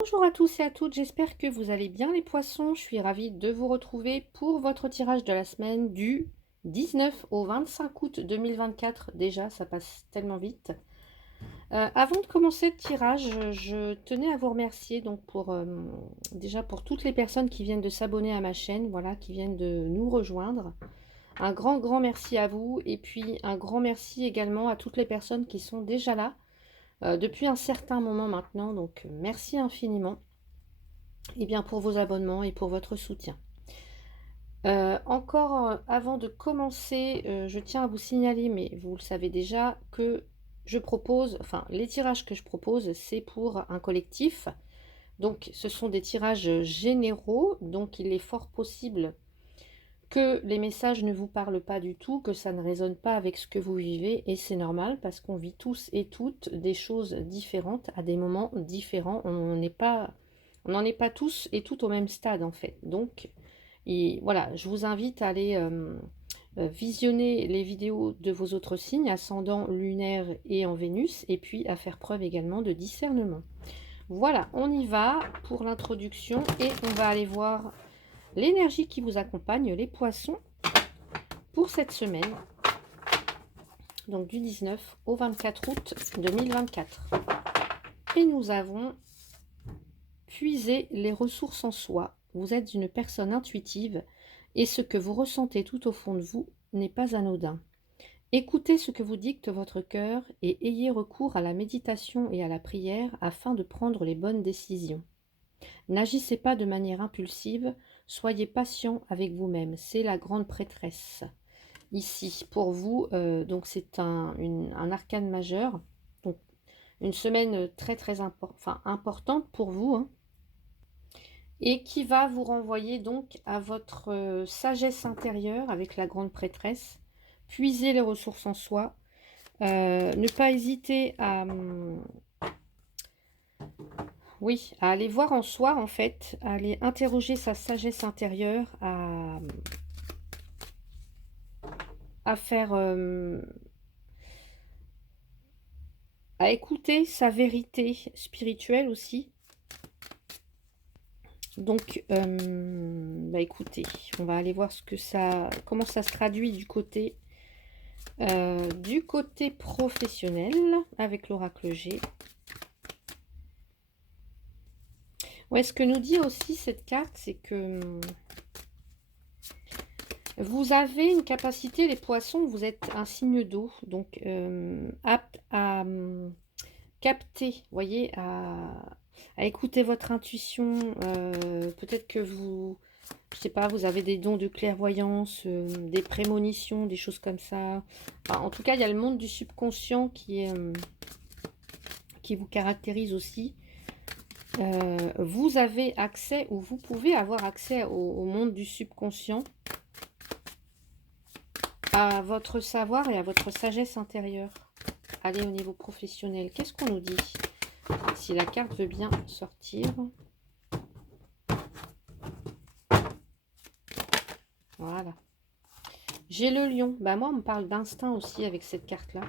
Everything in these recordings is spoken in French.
Bonjour à tous et à toutes, j'espère que vous allez bien les poissons. Je suis ravie de vous retrouver pour votre tirage de la semaine du 19 au 25 août 2024. Déjà, ça passe tellement vite. Avant de commencer le tirage, je tenais à vous remercier donc déjà pour toutes les personnes qui viennent de s'abonner à ma chaîne, voilà, qui viennent de nous rejoindre. Un grand merci à vous et puis un grand merci également à toutes les personnes qui sont déjà là depuis un certain moment maintenant. Donc merci infiniment. Et bien pour vos abonnements et pour votre soutien. Encore avant de commencer, je tiens à vous signaler, mais vous le savez déjà, que je propose, enfin les tirages que je propose, c'est pour un collectif. Donc ce sont des tirages généraux, donc il est fort possible que les messages ne vous parlent pas du tout, que ça ne résonne pas avec ce que vous vivez, et c'est normal parce qu'on vit tous et toutes des choses différentes à des moments différents. On n'en est pas tous et toutes au même stade en fait. Donc voilà, je vous invite à aller visionner les vidéos de vos autres signes, ascendant, lunaire et en Vénus, et puis à faire preuve également de discernement. Voilà, on y va pour l'introduction et on va aller voir l'énergie qui vous accompagne, les poissons, pour cette semaine, donc du 19 au 24 août 2024. Et nous avons puisé les ressources en soi. Vous êtes une personne intuitive et ce que vous ressentez tout au fond de vous n'est pas anodin. Écoutez ce que vous dicte votre cœur et ayez recours à la méditation et à la prière afin de prendre les bonnes décisions. N'agissez pas de manière impulsive, soyez patient avec vous-même, c'est la grande prêtresse. Ici, pour vous, donc c'est un arcane majeur, donc une semaine très importante pour vous, hein, et qui va vous renvoyer donc à votre sagesse intérieure avec la grande prêtresse. Puiser les ressources en soi, ne pas hésiter oui, à aller voir en soi en fait, à aller interroger sa sagesse intérieure, à faire, à écouter sa vérité spirituelle aussi. Donc, bah écoutez, on va aller voir comment ça se traduit du côté professionnel avec l'oracle G. Ouais, ce que nous dit aussi cette carte, c'est que vous avez une capacité, les poissons, vous êtes un signe d'eau, donc apte à capter, voyez, à écouter votre intuition. Peut-être que je sais pas, vous avez des dons de clairvoyance, des prémonitions, des choses comme ça. Enfin, en tout cas, il y a le monde du subconscient qui vous caractérise aussi. Vous avez accès, ou vous pouvez avoir accès au monde du subconscient, à votre savoir et à votre sagesse intérieure. Allez au niveau professionnel. Qu'est-ce qu'on nous dit? Si la carte veut bien sortir. Voilà. J'ai le lion. Bah moi, on me parle d'instinct aussi avec cette carte-là.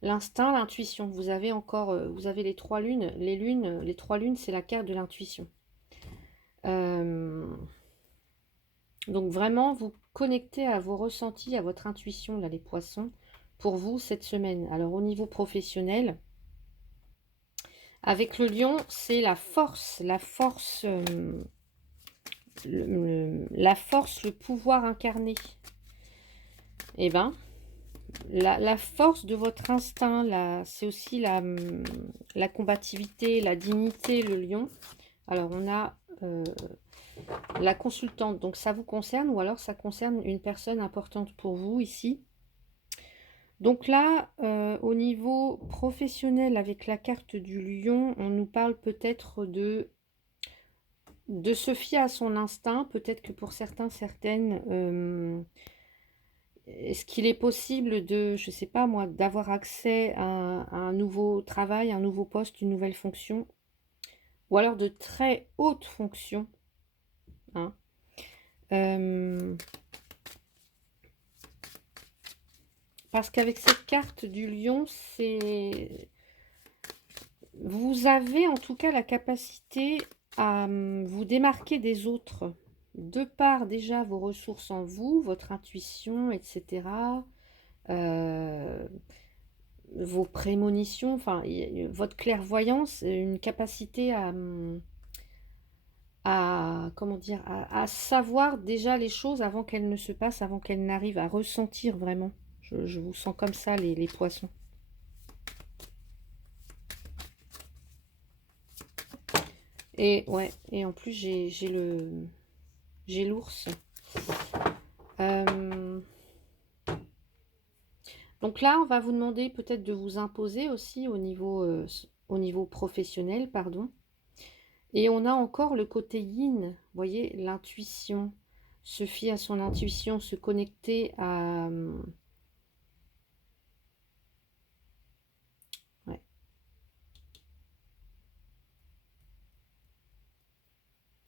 L'instinct, l'intuition. Vous avez encore, vous avez les trois lunes. Les trois lunes, c'est la carte de l'intuition. Donc vraiment, vous connectez à vos ressentis, à votre intuition, là, les poissons, pour vous cette semaine. Alors au niveau professionnel, avec le lion, c'est la force, le pouvoir incarné. Eh ben, la force de votre instinct, c'est aussi la combativité, la dignité, le lion. Alors, on a la consultante, donc ça vous concerne ou alors ça concerne une personne importante pour vous ici. Donc là, au niveau professionnel, avec la carte du lion, on nous parle peut-être de se fier à son instinct. Peut-être que pour certains, certaines, est-ce qu'il est possible de, je sais pas moi, d'avoir accès à un nouveau travail, un nouveau poste, une nouvelle fonction, ou alors de très hautes fonctions, hein. Parce qu'avec cette carte du lion, Vous avez en tout cas la capacité à vous démarquer des autres, de par déjà vos ressources en vous, votre intuition, etc. euh, Vos prémonitions, enfin, votre clairvoyance, une capacité comment dire, à savoir déjà les choses avant qu'elles ne se passent, avant qu'elles n'arrivent, à ressentir vraiment. Je vous sens comme ça, les poissons. Et ouais, et en plus j'ai l'ours. Euh, donc là, on va vous demander peut-être de vous imposer aussi au niveau professionnel, pardon. Et on a encore le côté yin, vous voyez, l'intuition, se fier à son intuition, se connecter à... ouais.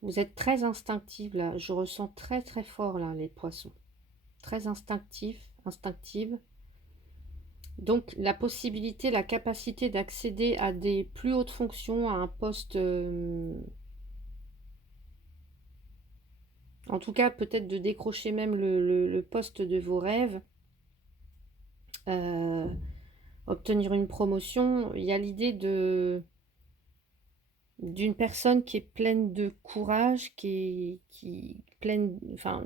Vous êtes très instinctive là, je ressens très très fort là les poissons. Très instinctif, instinctive. Donc la possibilité, la capacité d'accéder à des plus hautes fonctions, à un poste, en tout cas peut-être de décrocher même le poste de vos rêves, euh, obtenir une promotion. Il y a l'idée d'une personne qui est pleine de courage, qui pleine, enfin,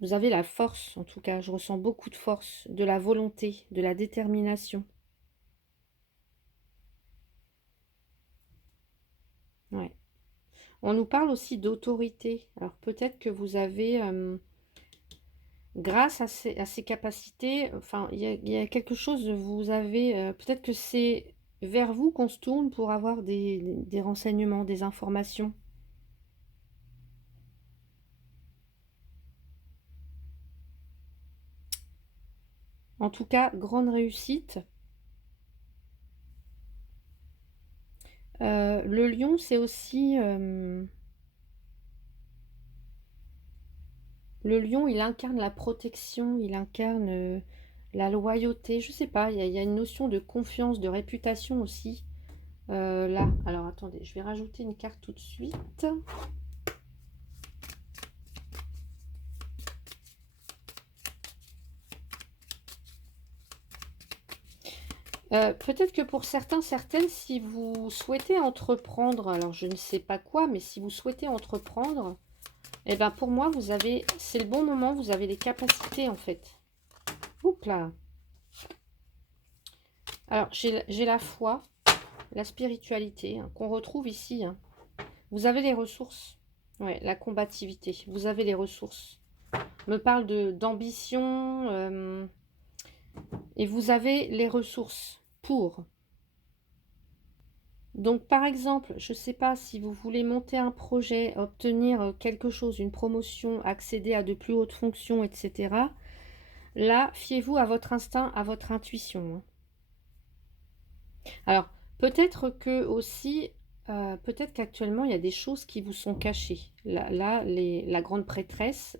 vous avez la force, en tout cas, je ressens beaucoup de force, de la volonté, de la détermination. Ouais. On nous parle aussi d'autorité. Alors peut-être que vous avez, grâce à ces capacités, enfin, il y a quelque chose, vous avez, peut-être que c'est vers vous qu'on se tourne pour avoir des renseignements, des informations. En tout cas, grande réussite. Le lion, c'est aussi... le lion, il incarne la protection, il incarne la loyauté. Je sais pas, il y a une notion de confiance, de réputation aussi. Là, alors attendez, je vais rajouter une carte tout de suite. Peut-être que pour certains, certaines, si vous souhaitez entreprendre, alors je ne sais pas quoi, mais si vous souhaitez entreprendre, eh ben pour moi, c'est le bon moment, vous avez les capacités en fait. Oups là. Alors, j'ai la foi, la spiritualité, hein, qu'on retrouve ici, hein. Vous avez les ressources. Ouais, la combativité. Vous avez les ressources. Me parle d'ambition, et vous avez les ressources pour. Donc, par exemple, je ne sais pas si vous voulez monter un projet, obtenir quelque chose, une promotion, accéder à de plus hautes fonctions, etc. Là, fiez-vous à votre instinct, à votre intuition, hein. Alors, peut-être que aussi, peut-être qu'actuellement, il y a des choses qui vous sont cachées. Là, la grande prêtresse,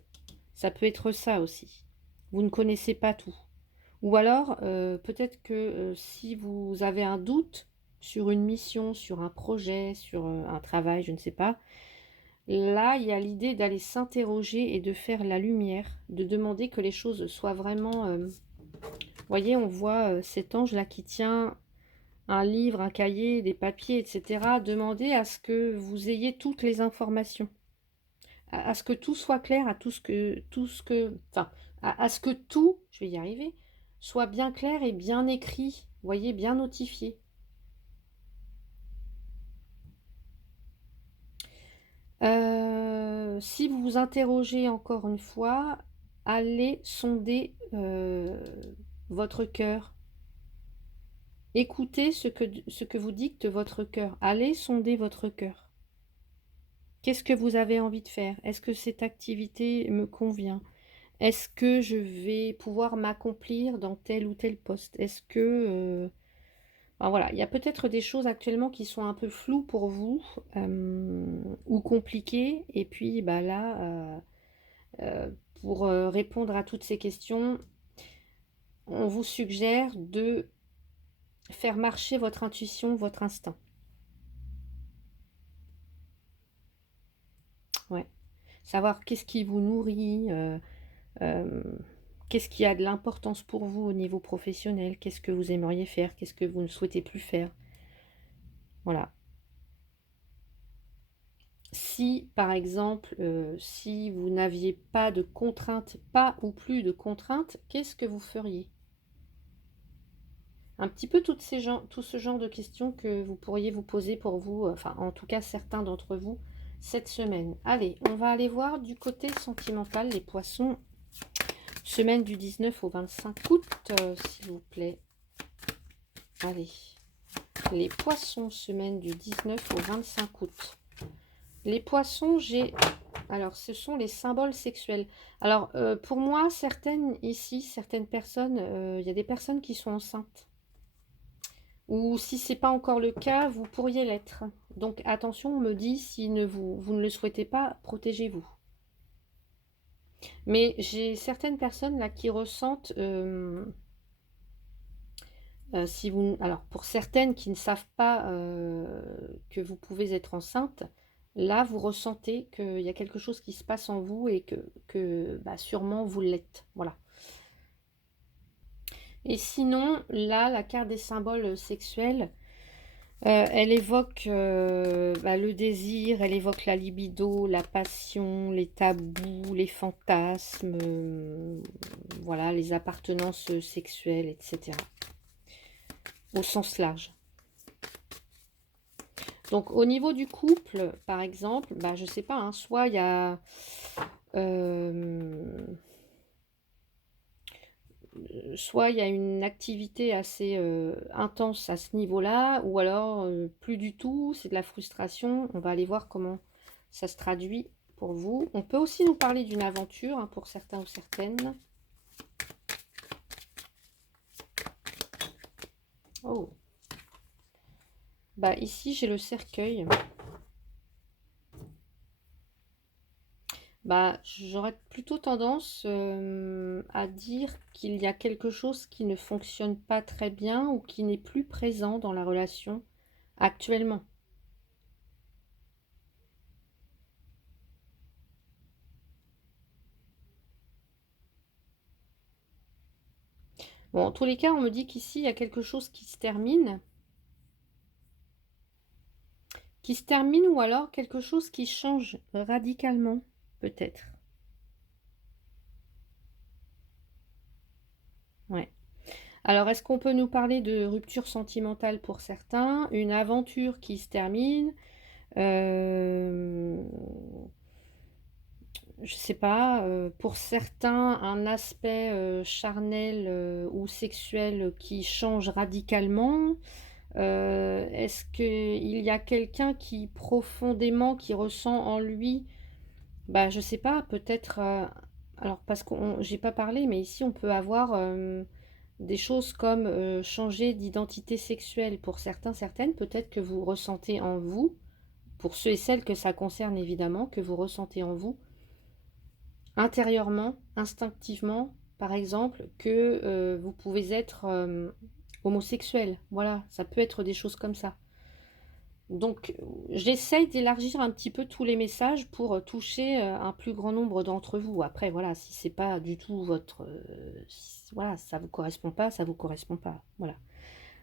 ça peut être ça aussi. Vous ne connaissez pas tout. Ou alors, peut-être que si vous avez un doute sur une mission, sur un projet, sur un travail, je ne sais pas, là, il y a l'idée d'aller s'interroger et de faire la lumière, de demander que les choses soient vraiment... vous voyez, on voit cet ange-là qui tient un livre, un cahier, des papiers, etc. Demandez à ce que vous ayez toutes les informations, à ce que tout soit clair, enfin, à ce que tout, je vais y arriver, soit bien clair et bien écrit, vous voyez, bien notifié. Si vous vous interrogez encore une fois, allez sonder votre cœur. Écoutez ce que vous dicte votre cœur. Allez sonder votre cœur. Qu'est-ce que vous avez envie de faire? Est-ce que cette activité me convient? Est-ce que je vais pouvoir m'accomplir dans tel ou tel poste? Est-ce que... enfin, voilà, il y a peut-être des choses actuellement qui sont un peu floues pour vous ou compliquées. Et puis bah, là, pour répondre à toutes ces questions, on vous suggère de faire marcher votre intuition, votre instinct. Ouais. Savoir qu'est-ce qui vous nourrit, qu'est-ce qui a de l'importance pour vous au niveau professionnel, qu'est-ce que vous aimeriez faire, qu'est-ce que vous ne souhaitez plus faire. Voilà. Si, par exemple, si vous n'aviez pas de contraintes, pas ou plus de contraintes, qu'est-ce que vous feriez? Un petit peu tout ce genre de questions que vous pourriez vous poser pour vous, enfin en tout cas certains d'entre vous, cette semaine. Allez, on va aller voir du côté sentimental, les poissons, semaine du 19 au 25 août, s'il vous plaît. Allez, les poissons, semaine du 19 au 25 août. Les poissons, alors, ce sont les symboles sexuels. Alors, pour moi, certaines personnes, il y a des personnes qui sont enceintes. Ou si ce n'est pas encore le cas, vous pourriez l'être. Donc, attention, on me dit, si vous ne le souhaitez pas, protégez-vous. Mais j'ai certaines personnes là qui ressentent, alors pour certaines qui ne savent pas que vous pouvez être enceinte, là vous ressentez qu'il y a quelque chose qui se passe en vous et que bah, sûrement vous l'êtes. Voilà. Et sinon, là, la carte des symboles sexuels, elle évoque bah, le désir, elle évoque la libido, la passion, les tabous, les fantasmes, voilà, les appartenances sexuelles, etc. Au sens large. Donc au niveau du couple, par exemple, bah, je sais pas, hein, soit il y a soit il y a une activité assez intense à ce niveau-là, ou alors plus du tout, c'est de la frustration. On va aller voir comment ça se traduit pour vous. On peut aussi nous parler d'une aventure hein, pour certains ou certaines. Oh, bah ici j'ai le cercueil. Bah, j'aurais plutôt tendance à dire qu'il y a quelque chose qui ne fonctionne pas très bien ou qui n'est plus présent dans la relation actuellement. Bon, en tous les cas, on me dit qu'ici, il y a quelque chose qui se termine ou alors quelque chose qui change radicalement, peut-être. Ouais. Alors, est-ce qu'on peut nous parler de rupture sentimentale pour certains, une aventure qui se termine, je sais pas, pour certains, un aspect charnel ou sexuel qui change radicalement. Est-ce qu'il y a quelqu'un qui profondément, qui ressent en lui, bah je sais pas, peut-être, alors parce qu'on, j'ai pas parlé, mais ici on peut avoir des choses comme changer d'identité sexuelle pour certains, certaines, peut-être que vous ressentez en vous, pour ceux et celles que ça concerne évidemment, que vous ressentez en vous, intérieurement, instinctivement, par exemple, que vous pouvez être homosexuel. Voilà, ça peut être des choses comme ça. Donc, j'essaye d'élargir un petit peu tous les messages pour toucher un plus grand nombre d'entre vous. Après, voilà, si c'est pas du tout votre, voilà, ça vous correspond pas, ça vous correspond pas. Voilà,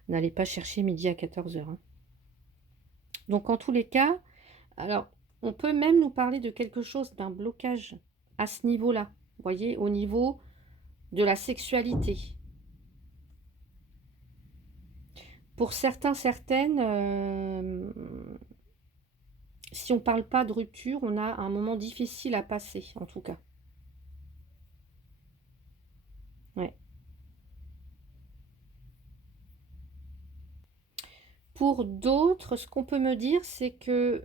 n'allez pas chercher midi à 14 heures. Hein. Donc, en tous les cas, alors, on peut même nous parler de quelque chose, d'un blocage à ce niveau-là. Vous voyez, au niveau de la sexualité. Pour certains, certaines, si on ne parle pas de rupture, on a un moment difficile à passer, en tout cas. Ouais. Pour d'autres, ce qu'on peut me dire, c'est que,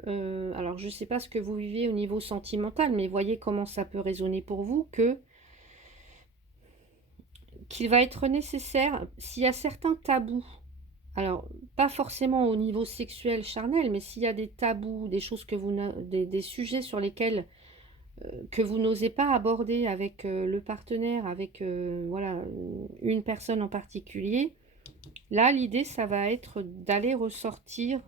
alors je ne sais pas ce que vous vivez au niveau sentimental, mais voyez comment ça peut résonner pour vous, qu'il va être nécessaire, s'il y a certains tabous, alors pas forcément au niveau sexuel, charnel, mais s'il y a des tabous, des choses que des sujets sur lesquels que vous n'osez pas aborder avec le partenaire, avec voilà, une personne en particulier, Là, l'idée, ça va être d'aller ressortir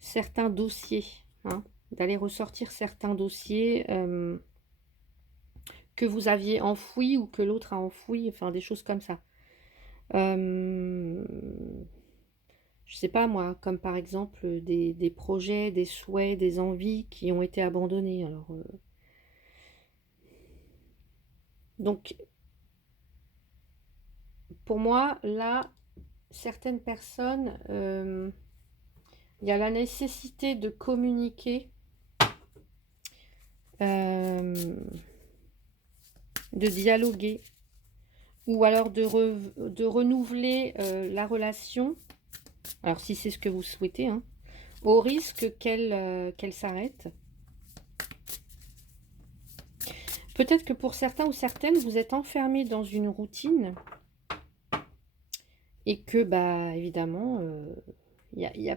certains dossiers, hein, d'aller ressortir certains dossiers que vous aviez enfouis ou que l'autre a enfouis, enfin des choses comme ça. Je sais pas moi, comme par exemple des projets, des souhaits, des envies qui ont été abandonnés. Alors, donc, pour moi, là, certaines personnes, il y a la nécessité de communiquer, de dialoguer, ou alors de renouveler la relation, alors si c'est ce que vous souhaitez, hein, au risque qu'elle s'arrête. Peut-être que pour certains ou certaines, vous êtes enfermés dans une routine et que, bah, évidemment,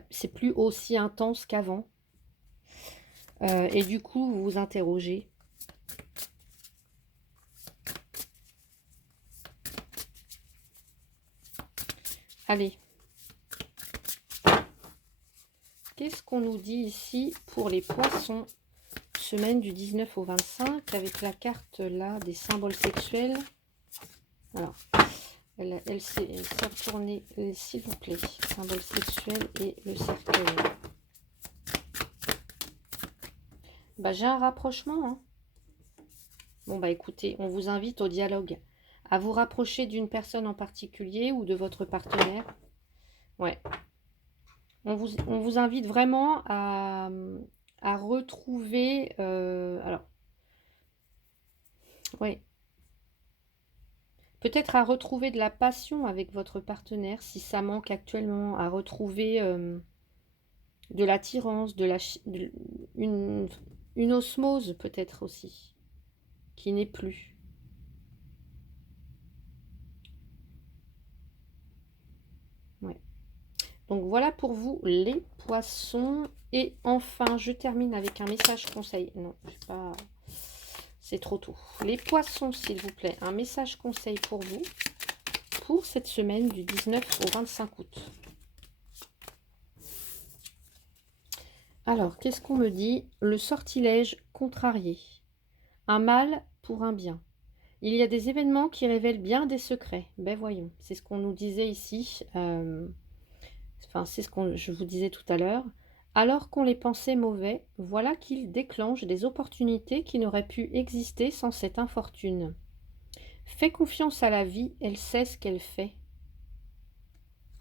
c'est plus aussi intense qu'avant. Et du coup, vous vous interrogez. Allez. Qu'est-ce qu'on nous dit ici pour les poissons? Semaine du 19 au 25, avec la carte là des symboles sexuels. Alors, elle s'est retournée, s'il vous plaît. Symbole sexuel et le cercueil. Bah, j'ai un rapprochement. Hein. Bon, bah écoutez, on vous invite au dialogue. À vous rapprocher d'une personne en particulier ou de votre partenaire. Ouais. On vous invite vraiment à retrouver... alors, ouais. Peut-être à retrouver de la passion avec votre partenaire, si ça manque actuellement, à retrouver de l'attirance, une osmose peut-être aussi, qui n'est plus. Ouais. Donc voilà pour vous les poissons. Et enfin, je termine avec un message conseil. Non, je sais pas... C'est trop tôt. Les poissons, s'il vous plaît, un message conseil pour vous, pour cette semaine du 19 au 25 août. Alors, qu'est-ce qu'on me dit? Le sortilège contrarié. Un mal pour un bien. Il y a des événements qui révèlent bien des secrets. Ben voyons, c'est ce qu'on nous disait ici. Enfin, c'est ce que je vous disais tout à l'heure. Alors qu'on les pensait mauvais, voilà qu'ils déclenchent des opportunités qui n'auraient pu exister sans cette infortune. Fais confiance à la vie, elle sait ce qu'elle fait.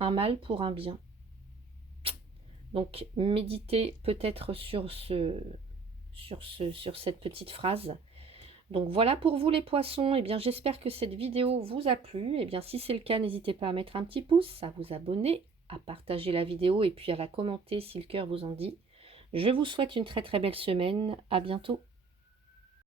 Un mal pour un bien. Donc, méditez peut-être sur cette petite phrase. Donc, voilà pour vous les poissons. Eh bien, j'espère que cette vidéo vous a plu. Eh bien, si c'est le cas, n'hésitez pas à mettre un petit pouce, à vous abonner, à partager la vidéo et puis à la commenter si le cœur vous en dit. Je vous souhaite une très très belle semaine. À bientôt.